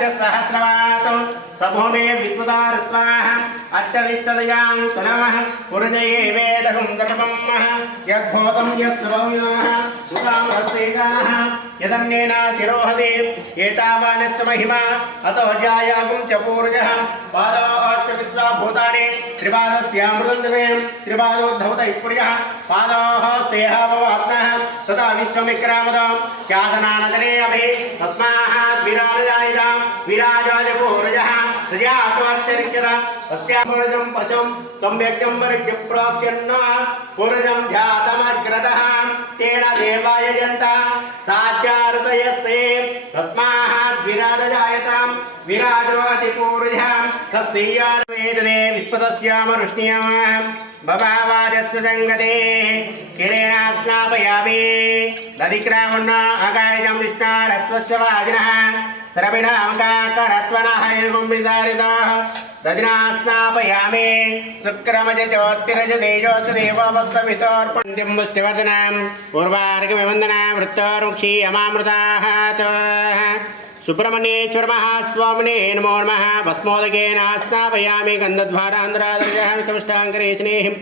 च सहस्रवात् सभूमे विश्वदारुत्वाः अष्टवित्तदयां तनवः पुरुजये वेदहं दर्पम् यद्भूतं यस्त्रभविनः सुतामस्तेगाः यदन्नेन तिरोहदे एतावानस्य महिमा अतो जायागुं च पूर्जः पादोश्च विश्वभूतानि त्रिपादस्यामृतन्दवे त्रिपादोद्धवतैः पुर्यः पादोः सेहाववाप्नः तदा विश्वमिक्रामद चादनानदने अभि तस्मात् विराजयायिदां विराजोजपूर्जः सजात्वच्चरित्यत तस्यापूर्जं पशुं सम्यक्तं वरिज्य प्राप्यन्न पूर्जं ध्यातमग्रतः तेन देवाय जन्ता साध्यार्तयस्ते तस्मात् विराजयायतां विराजोऽतिपूर्जः तस्यैर्वेदे विस्पतस्यामरुष्णीयम् भवावाजस्य जङ्गते किरेण स्नापयामि दधिक्रावण्ण अकार्यं विष्णारस्वस्य वाजिनः सरभिणामकाकरत्वनः एवंविदारितः दधिना स्नापयामि शुक्रमजज्योतिरजतेजोतिदेववस्तवितोर्पण्यं मुष्टिवर्धनां पूर्वार्घ्यवन्दनां वृत्तोर्मुखी अमामृताः सुब्रह्मण्येश्वर महास्वामिने नमो नमः भस्मोदकेन स्नापयामि गन्धद्वारान्ध्रादर्शः वितमष्टाङ्करे स्नेहिम्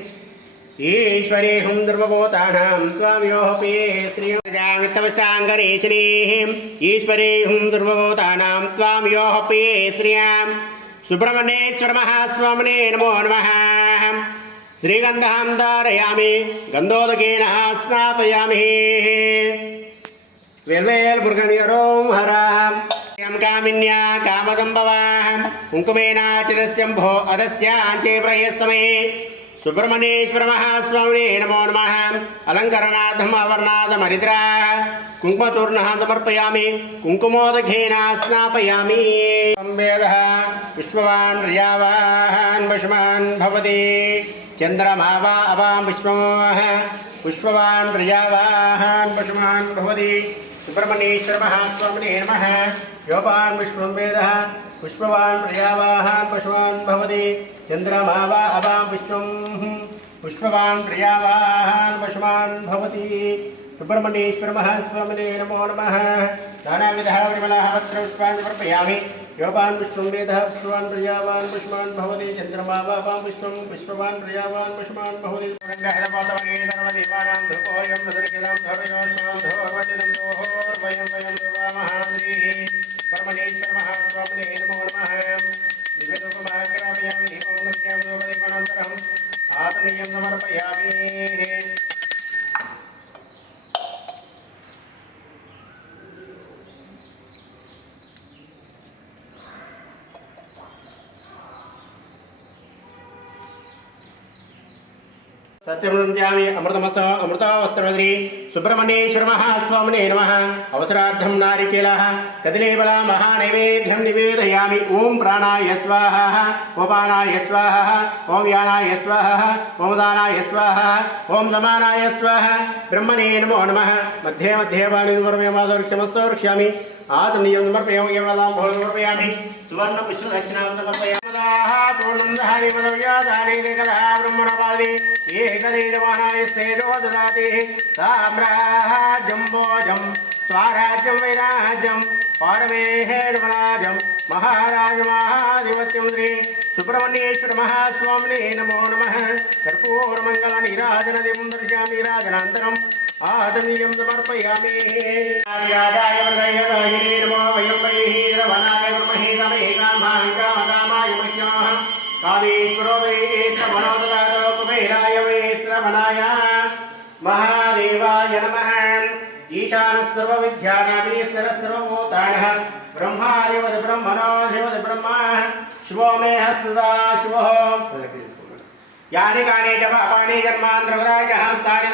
ईश्वरेऽहं सर्वभूतानां त्वामयोऽपि श्रियमितमष्टाङ्करे स्नेहिम् ईश्वरेऽहं सर्वभूतानां त्वामयोऽपि श्रियां सुब्रह्मण्येश्वर महास्वामिने नमो नमः श्रीगन्धं धारयामि गन्धोदकेन स्नापयामि वेल्वेल मुर्गणियरों हराम यम कामिन्या कामदंबवाह कुंकुमेनाचिदस्यंभो अदस्याञ्चे प्रयस्तमे सुब्रह्मण्येश्वर महास्वामिने नमो नमः अलंकरणार्थम् आवर्णादमरिद्रा कुङ्कुमचूर्णः समर्पयामि कुङ्कुमोदकेन स्नापयामि वेदः विश्ववान् प्रजावान् वशमान् भवति चन्द्रमा वा अवां विश्ववान् प्रजावान् वशमान् भवति सुब्रह्मण्येश्वर महास्वामिने नमः योपान् विश्वं वेदः पुष्पवान् प्रजावान् पशुवान् भवति चन्द्रमा वा अवां विश्वं पुष्पवान् प्रजावान् पशुवान् भवति सुब्रह्मण्येश्वर महास्वामिने नमो नमः नानाविधः परिमलः वस्त्रपुष्पाणि समर्पयामि योपान् विश्वं वेदः पुष्पवान् प्रजावान् पशुवान् भवति चन्द्रमा वा अवां विश्वं पुष्पवान् प्रजावान् पशुवान् भवति सर्वदेवानां धूपोऽयं मधुरकिलं धर्मयोस्मान् धोर्वजनं दोहोर्वयं वयं दुर्वामहाद्रीः सुब्रह्मण्येश्वर महास्वामिने नमो नमः दिव्यधूपमाग्रापयामि दीपं नृत्यामि धूपदीपानन्तरम् आत्मनीयं समर्पयामि सत्यमृत्यामि अमृतमस्त अमृतावस्त्रवद्री सुब्रह्मण्येश्वर महास्वामिने नमः अवसरार्थं नारिकेलः कदलीफला महानैवेद्यं निवेदयामि ओं प्राणाय स्वाहा उपानाय स्वाहा ओं व्यानाय स्वाहा ओं दानाय स्वाहा ओं समानाय स्वाहा ब्रह्मणे नमो नमः मध्ये मध्ये वाणिर्वरमेमादर्क्षमस्तोर्क्ष्यामि आत्मनियं समर्पयामि यवलां भोजनं समर्पयामि सुवर्णपुष्पदक्षिणां समर्पयामि पूर्णं दहानि मनोव्याधानि कदा ब्रह्मणपादे एकदेवहाय सेनो ददाति साम्राज्यं भोजं स्वाराज्यं वैराज्यं पारमेहेर्वराजं महाराज महाधिपत्यं श्री सुब्रह्मण्येश्वर महास्वामिने नमो नमः कर्पूरमङ्गलनीराजनदिं दर्शयामि राजनान्तरम् आत्मनीयं समर्पयामि यादाय वदयदाय नमो वयं वैः द्रवणाय ब्रह्महे कामहे कामाय कामकामाय मह्यः कामेश्वरो वेत्रमनोददातो कुबेराय वेत्रमनाय महादेवाय नमः ईशानः सर्वविद्यानामीश्वरः सर्वभूतानः ब्रह्मादिवद् ब्रह्मणोऽधिपति ब्रह्मा शिवो मे हस्तदा शिवः यानि कानि च पापानि जन्मान्तरवराजः स्थानि